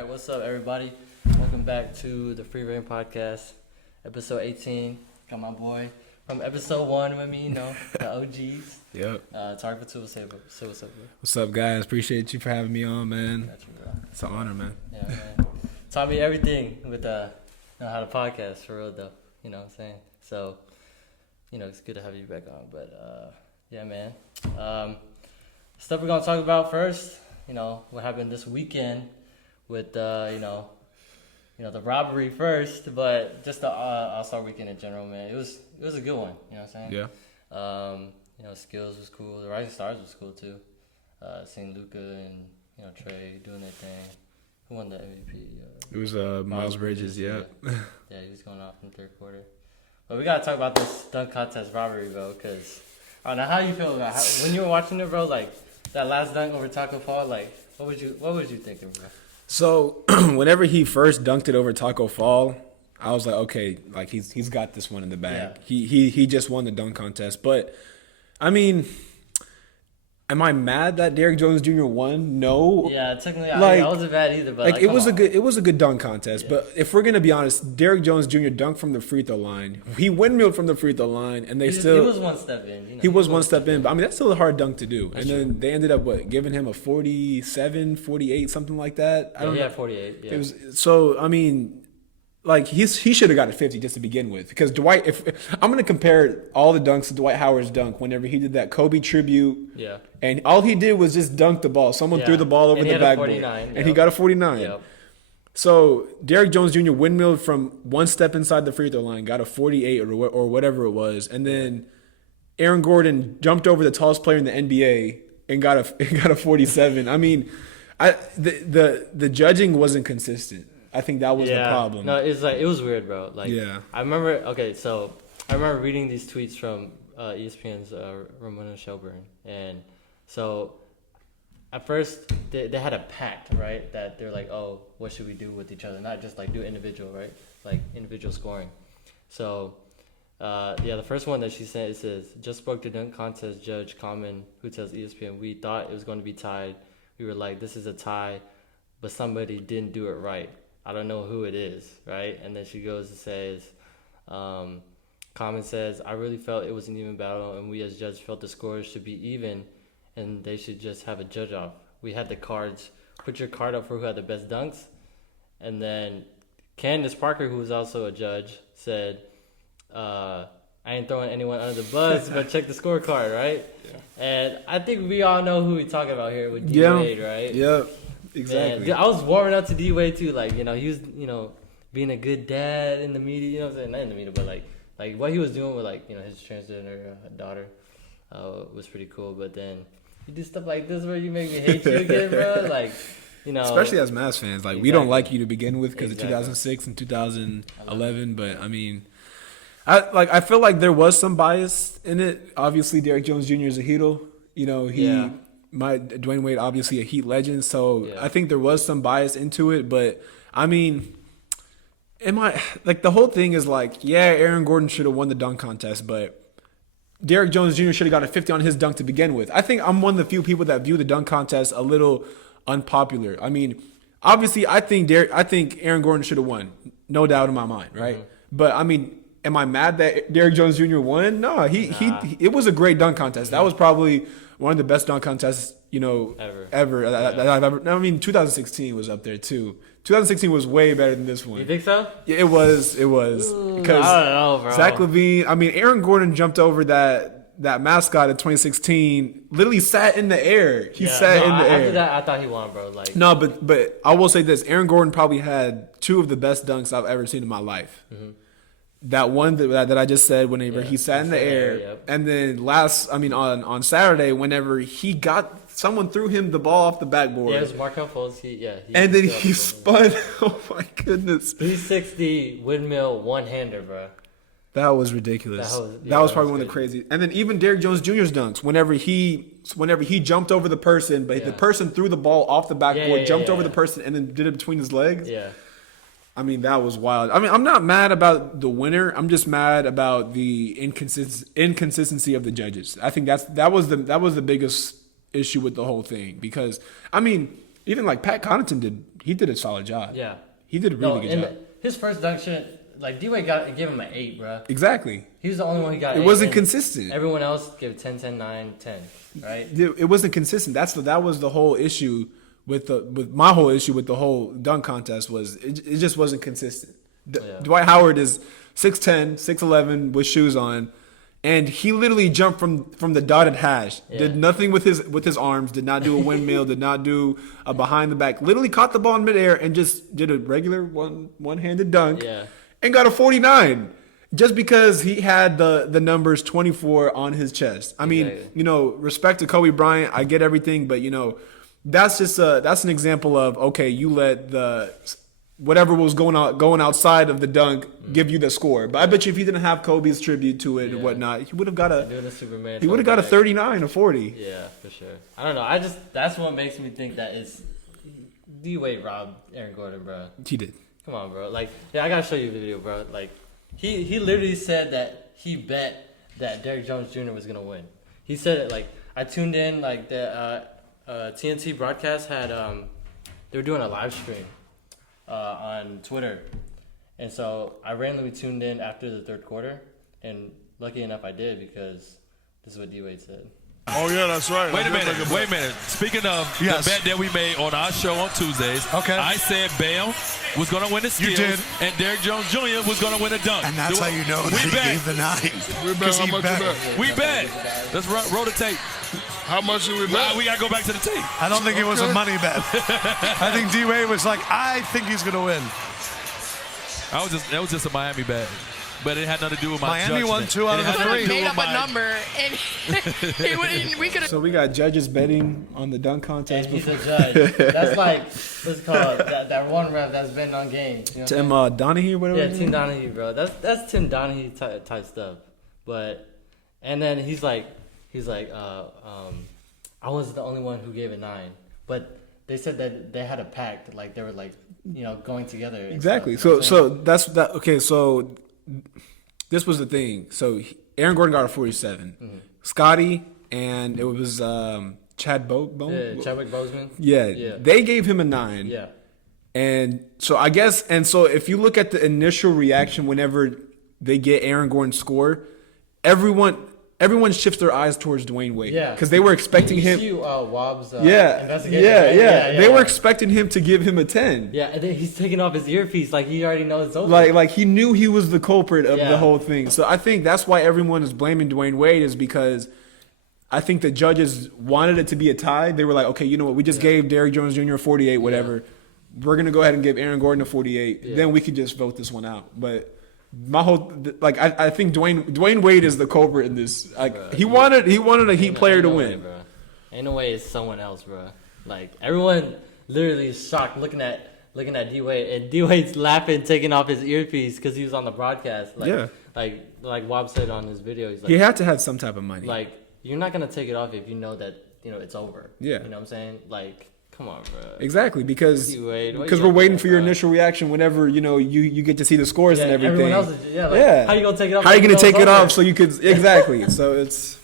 right, what's up, everybody? Welcome back to the Free Reign Podcast, episode 18. Got my boy from episode 1 with me, the OGs. Yep. Tareq Fattul, say what's up, bro. What's up, guys? Appreciate you for having me on, man. Got you, bro. It's an honor, man. Yeah, man. Taught me everything with how to podcast, for real, though. You know what I'm saying? So, it's good to have you back on. But, yeah, man. Stuff we're going to talk about first, what happened this weekend with, the robbery first, but just the All-Star weekend in general, man. It was a good one, you know what I'm saying? Yeah. Skills was cool. The Rising Stars was cool, too. Seeing Luka and, Trey doing their thing. Who won the MVP? It was Miles Bridges, yeah. Yeah, he was going off in the third quarter. But we got to talk about this dunk contest robbery, bro, because I don't know how you feel about when you were watching it, bro, like that last dunk over Taco Fall, like what was you thinking, bro? So whenever he first dunked it over Taco Fall, I was like, okay, like he's got this one in the bag. Yeah. He just won the dunk contest. But I mean, am I mad that Derrick Jones Jr. won? No. Yeah, technically, I wasn't mad either. But it was a good dunk contest. Yeah. But if we're gonna be honest, Derrick Jones Jr. dunked from the free throw line. He windmilled from the free throw line, and he was one step in. He was one step in, but I mean that's still a hard dunk to do. That's then they ended up giving him a 47, 48, something like that. I don't know. 48. Yeah. It was so. I mean. Like he should have got a 50 just to begin with, because Dwight. If I'm gonna compare all the dunks to Dwight Howard's dunk, whenever he did that Kobe tribute, and all he did was just dunk the ball. Someone threw the ball over the backboard, and he got a 49. Yep. So Derrick Jones Jr. windmilled from one step inside the free throw line, got a 48 or whatever it was, and then Aaron Gordon jumped over the tallest player in the NBA and got a 47. I mean, the judging wasn't consistent. I think that was the problem. No, it was weird, bro. I remember. Okay, so I remember reading these tweets from ESPN's Ramona Shelburne, and so at first they had a pact, right? That they're like, oh, what should we do with each other? Not just like do individual, right? Like individual scoring. So the first one that she said, it says, just spoke to dunk contest judge Common, who tells ESPN, we thought it was going to be tied. We were like, this is a tie, but somebody didn't do it right. I don't know who it is, right? And then she goes and says, Common says, I really felt it was an even battle, and we as judges felt the scores should be even, and they should just have a judge off. We had the cards. Put your card up for who had the best dunks. And then Candace Parker, who was also a judge, said, I ain't throwing anyone under the bus, but check the scorecard, right? Yeah. And I think we all know who we're talking about here with D-Wade, right? Yeah. Exactly. Man, I was warming up to D-Wade too, like, he was, being a good dad in the media, you know what I'm saying? Not in the media, but like what he was doing with his transgender daughter was pretty cool. But then you do stuff like this where you make me hate you again, bro. Especially as Mavs fans, we don't like you to begin with because of 2006 and 2011. But I mean, I feel like there was some bias in it. Obviously, Derrick Jones Jr. is a heel. Dwayne Wade, obviously a Heat legend, so I think there was some bias into it. But I mean, the whole thing is Aaron Gordon should have won the dunk contest, but Derrick Jones Jr. should have got a 50 on his dunk to begin with. I think I'm one of the few people that view the dunk contest a little unpopular. I mean, obviously, I think Aaron Gordon should have won, no doubt in my mind, right? Mm-hmm. But I mean, am I mad that Derrick Jones Jr. won? No, it was a great dunk contest. That was probably one of the best dunk contests, ever. I've ever. I mean, 2016 was up there too. 2016 was way better than this one. You think so? Yeah, it was. Because I don't know, bro. Zach LaVine. I mean, Aaron Gordon jumped over that mascot in 2016. Literally sat in the air. He sat in the air. After that, I thought he won, bro. No, but I will say this: Aaron Gordon probably had two of the best dunks I've ever seen in my life. Mm-hmm. That one that I just said, whenever he sat in the air, and then on Saturday, whenever someone threw him the ball off the backboard. Yeah, it was Markelle Fultz. And then he spun. Oh my goodness! 360 windmill one-hander, bro. That was ridiculous. That was probably one of the crazy. And then even Derrick Jones Jr.'s dunks, whenever he jumped over the person, but the person threw the ball off the backboard, jumped over the person, and then did it between his legs. Yeah. I mean, that was wild. I mean, I'm not mad about the winner. I'm just mad about the inconsistency of the judges. I think that was the biggest issue with the whole thing, because I mean, even Pat Connaughton did a solid job. Yeah. He did a really good job. His first dunk shit, like D-Wade gave him an 8, bro. Exactly. He was the only one who got 8. It wasn't consistent. Everyone else gave 10, 10, 9, 10, right? It wasn't consistent. That was the whole issue with my whole issue with the whole dunk contest was it just wasn't consistent. Dwight Howard is 6'10", 6'11", with shoes on, and he literally jumped from the dotted hash. Yeah. Did nothing with his arms. Did not do a windmill. Did not do a behind the back. Literally caught the ball in midair and just did a regular one-handed dunk. Yeah. And got a 49 just because he had the numbers 24 on his chest. I mean, respect to Kobe Bryant. I get everything, but that's an example of, okay, you let the whatever was going outside of the dunk give you the score. But I bet you if he didn't have Kobe's tribute to it and whatnot, he would have got a 39 or 40. Yeah, for sure. I don't know. That's what makes me think that it's D-Wade robbed Aaron Gordon, bro. He did. Come on, bro. Like, yeah, I gotta show you the video, bro. Like, he literally said that he bet that Derrick Jones Jr. was gonna win. He said it like I tuned in, like the TNT broadcast had they were doing a live stream on Twitter, and so I randomly tuned in after the third quarter, and lucky enough I did because this is what D-Wade said. Oh, yeah, that's right. Wait a minute. Speaking of the bet that we made on our show on Tuesdays, I said Bale was going to win the skills, and Derrick Jones Jr. was going to win a dunk. And that's how you know that he gave the 9. We bet how much you bet? We bet. Let's roll the tape. How much did we bet? We got to go back to the tape. I don't think it was a money bet. I think D-Wade was like, I think he's going to win. That was just a Miami bet. But it had nothing to do with my Miami judgment. won 2 out of the 3. Made up a number, and we could. So we got judges betting on the dunk contest. And he's a judge. That's like what's it called that one ref that's betting on games. You know Tim Donahue, whatever. Yeah, Tim Donahue, bro. That's Tim Donahue type stuff. But and then he's like, I was the only one who gave it 9. But they said that they had a pact, like they were like, going together. Exactly. Stuff, so that's that. Okay, so. This was the thing. So Aaron Gordon got a 47. Mm-hmm. Scotty and it was Chadwick Boseman. Yeah, they gave him a 9. Yeah. And so if you look at the initial reaction whenever they get Aaron Gordon's score, everyone shifts their eyes towards Dwayne Wade. Yeah. Because they were expecting him. Wobb's investigation. Yeah. They were expecting him to give him a 10. Yeah, and then he's taking off his earpiece like he already knows it's over. Like he knew he was the culprit of the whole thing. So I think that's why everyone is blaming Dwayne Wade is because I think the judges wanted it to be a tie. They were like, okay, you know what? We just gave Derrick Jones Jr. 48, whatever. Yeah. We're going to go ahead and give Aaron Gordon a 48. Yeah. Then we could just vote this one out. But my whole I think Dwayne Wade is the culprit in this. Like he wanted a Heat player to win. Bro. Ain't no way it's someone else, bro. Like everyone literally is shocked looking at D Wade, and D Wade's laughing, taking off his earpiece because he was on the broadcast. Like Wob said on his video, he's like, he had to have some type of money. Like you're not gonna take it off if you know that it's over. Yeah, you know what I'm saying? Like. Come on, bro. Exactly, because we're waiting for your initial reaction whenever you get to see the scores and everything. Everyone else is, how you gonna take it off? How you gonna take it off so you could exactly? So it's,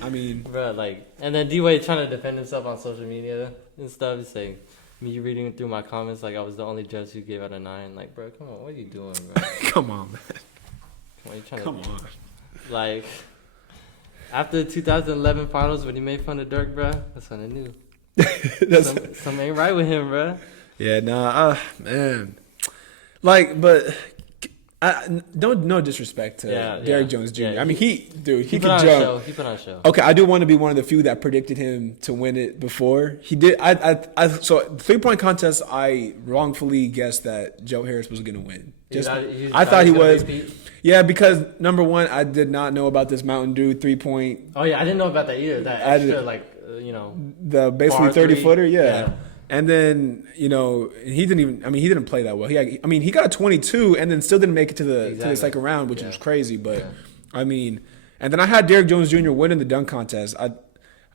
bro, and then D-Wade trying to defend himself on social media and stuff. He's saying, me reading through my comments like I was the only judge who gave out a 9. Like, bro, come on, what are you doing, bro? Come on, man. Come on. Like, after the 2011 finals when he made fun of Dirk, bro, that's when I knew. Something ain't right with him, bro. Yeah, man. Like, but no disrespect to Derrick Jones Jr. I mean, he could jump. He put on a show. Okay, I do want to be one of the few that predicted him to win it before he did. So 3-point contest, I wrongfully guessed that Joe Harris was going to win. I thought he was. Yeah, because number one, I did not know about this Mountain Dew 3-point. Oh yeah, I didn't know about that either. That extra the basically 30-footer, yeah. And then he didn't play that well. He got a 22 and then still didn't make it to the second round, which was crazy. But and then I had Derrick Jones Jr. winning the dunk contest. I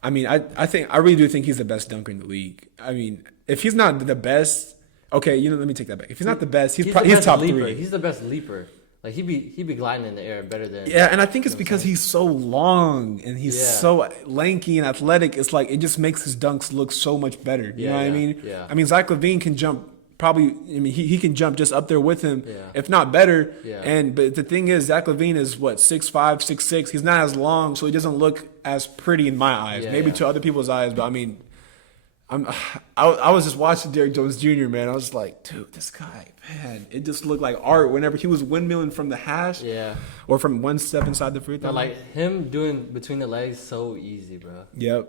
really do think he's the best dunker in the league. I mean, if he's not the best, okay, let me take that back. If he's not the best, he's top leaper. 3. He's the best leaper. Like he be gliding in the air better than. Yeah, and I think it's because he's so long and he's so lanky and athletic. It's like it just makes his dunks look so much better. You know what I mean? Yeah. I mean, Zach LaVine can jump probably. I mean, he can jump just up there with him, if not better. Yeah. But the thing is, Zach LaVine is what 6'5", 6'6". He's not as long, so he doesn't look as pretty in my eyes. Maybe to other people's eyes, but I mean, I was just watching Derrick Jones Jr. Man, I was like, dude, this guy, man, it just looked like art whenever he was windmilling from the hash, or from one step inside the free throw. But like him doing between the legs, so easy, bro. Yep.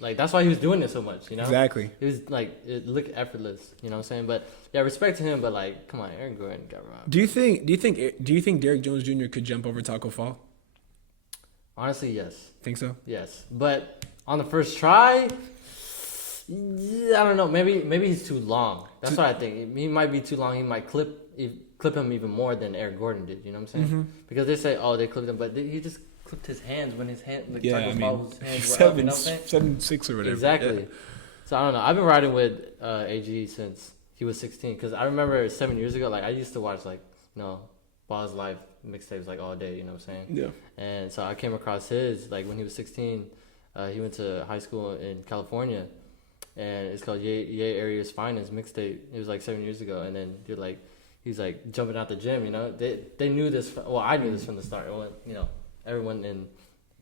Like that's why he was doing it so much, you know. Exactly. It was like it looked effortless, you know what I'm saying? But yeah, respect to him. But like, come on, Aaron Gordon got robbed. Do you think Derrick Jones Jr. could jump over Taco Fall? Honestly, yes. Think so? Yes, but on the first try. I don't know. Maybe he's too long. That's what I think. He might be too long. He might clip him even more than Eric Gordon did. You know what I'm saying? Mm-hmm. Because they say, they clipped him, but he just clipped his hands when his hand, hands were up. You know what I'm saying? 7'6" or whatever. Exactly. Yeah. So I don't know. I've been riding with AG since he was 16. Because I remember 7 years ago, like I used to watch Ball's Life mixtapes like all day. You know what I'm saying? Yeah. And so I came across his like when he was 16. He went to high school in California. And it's called Ye Area's Finest mixtape. It was like 7 years ago, and then he's like jumping out the gym. You know, they knew this. Well, I knew this from the start. Well, you know, everyone in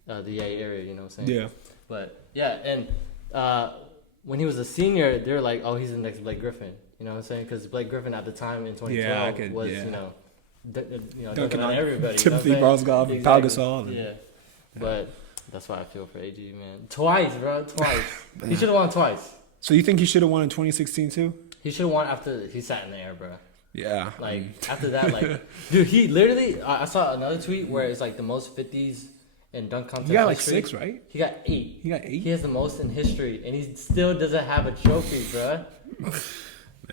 the Ye area. You know what I'm saying? Yeah. But yeah, and when he was a senior, they were like, "Oh, he's the next Blake Griffin." You know what I'm saying? Because Blake Griffin at the time in 2012 was dunking on everybody. Timothy Mozgov, Pau Gasol. Yeah, but that's why I feel for AG, man. Twice, bro. Twice. He should have won twice. So you think he should have won in 2016 too? He should have won after he sat in the air, bro. Yeah. Like after that, like, dude, he literally. I saw another tweet where it's like the most 50s in dunk contest. He got like history. 6, right? He got 8. He got 8. He has the most in history, and he still doesn't have a trophy, bro.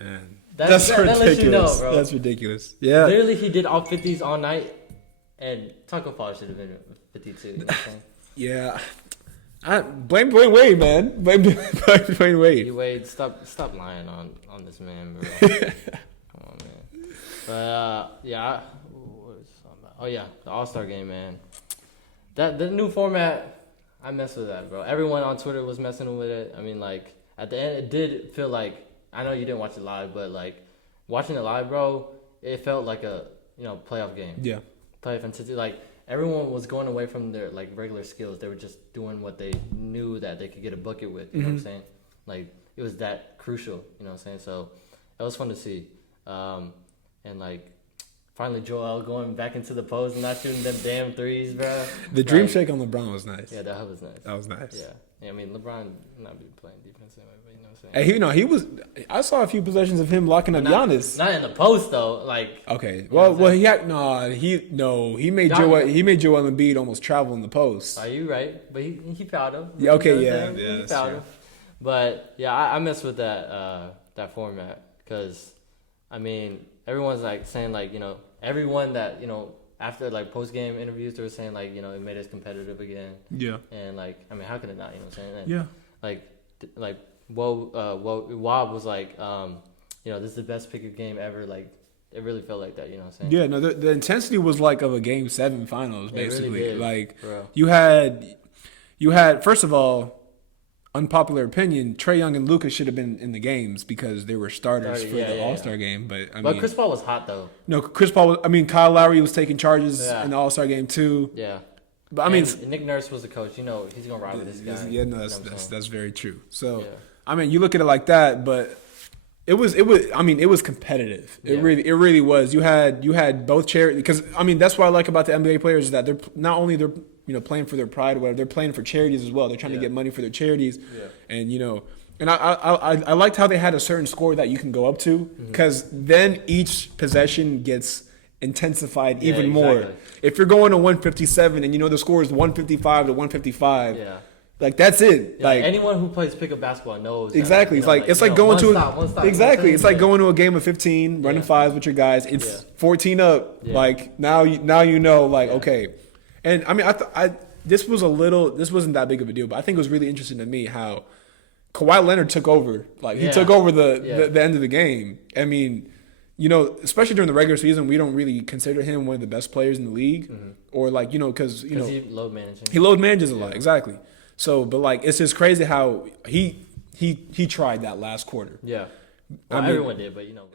Man, that's ridiculous. That lets you know, bro. That's ridiculous. Yeah. Literally, he did all 50s all night, and Taco Fall should have been 52. You know what I'm saying? Yeah. Blame Dwayne Wade, man. Blame Dwayne Wade. Hey, Wade, stop lying on this man, bro. Come on, man. But yeah, what was I talking about? Oh yeah, the All-Star game, man. The new format, I mess with that, bro. Everyone on Twitter was messing with it. I mean, like at the end, it did feel like, I know you didn't watch it live, but like watching it live, bro, it felt like a playoff game. Yeah. Playoff intensity, like. Everyone was going away from their like regular skills. They were just doing what they knew that they could get a bucket with. You know what I'm saying? Like it was that crucial. You know what I'm saying? So it was fun to see. And like finally Joel going back into the post and not shooting them damn threes, bro. The dream shake on LeBron was nice. Yeah, that was nice. That was nice. Yeah. I mean LeBron not be playing defense anyway, but you know what I'm saying? Hey, he was. I saw a few possessions of him locking up Giannis. Not in the post though. Like okay, well, he had he made Joel Embiid almost travel in the post. Are you right? But he fouled him. Yeah. Okay. He fouled him. But yeah, I mess with that format because I mean everyone's like saying like everyone that after like post game interviews they were saying like it made us competitive again. Yeah. And like I mean how can it not? You know what I'm saying? And, yeah. Like Wob was like this is the best pick of game ever. Like it really felt like that. You know what I'm saying? Yeah. No, the intensity was like of a Game 7 finals basically. It really did, like bro. you had first of all. Unpopular opinion: Trae Young and Luka should have been in the games because they were starters for the All-Star game. But I mean, Chris Paul was hot though. No, Chris Paul. Kyle Lowry was taking charges in the All-Star game too. Yeah, but I mean, Nick Nurse was the coach. He's gonna ride with this guy. Yeah, no, that's very true. So, I mean, you look at it like that, but it was. I mean, it was competitive. It really was. You had both charity because I mean that's what I like about the NBA players is that they're not only playing for their pride or whatever, they're playing for charities as well. They're trying to get money for their charities. Yeah. And I liked how they had a certain score that you can go up to because then each possession gets intensified even more. If you're going to 157 and the score is 155 to 155, like that's it. Yeah, like anyone who plays pickup basketball knows exactly. It's like going to exactly. It's like going to a game of 15, running fives with your guys. It's 14 up. Yeah. Like now okay. And I mean, this wasn't that big of a deal, but I think it was really interesting to me how Kawhi Leonard took over. Like he took over the end of the game. I mean, especially during the regular season, we don't really consider him one of the best players in the league, or like because he load manages. He load manages a lot, exactly. So, but like it's just crazy how he tried that last quarter. Yeah, well, everyone did, but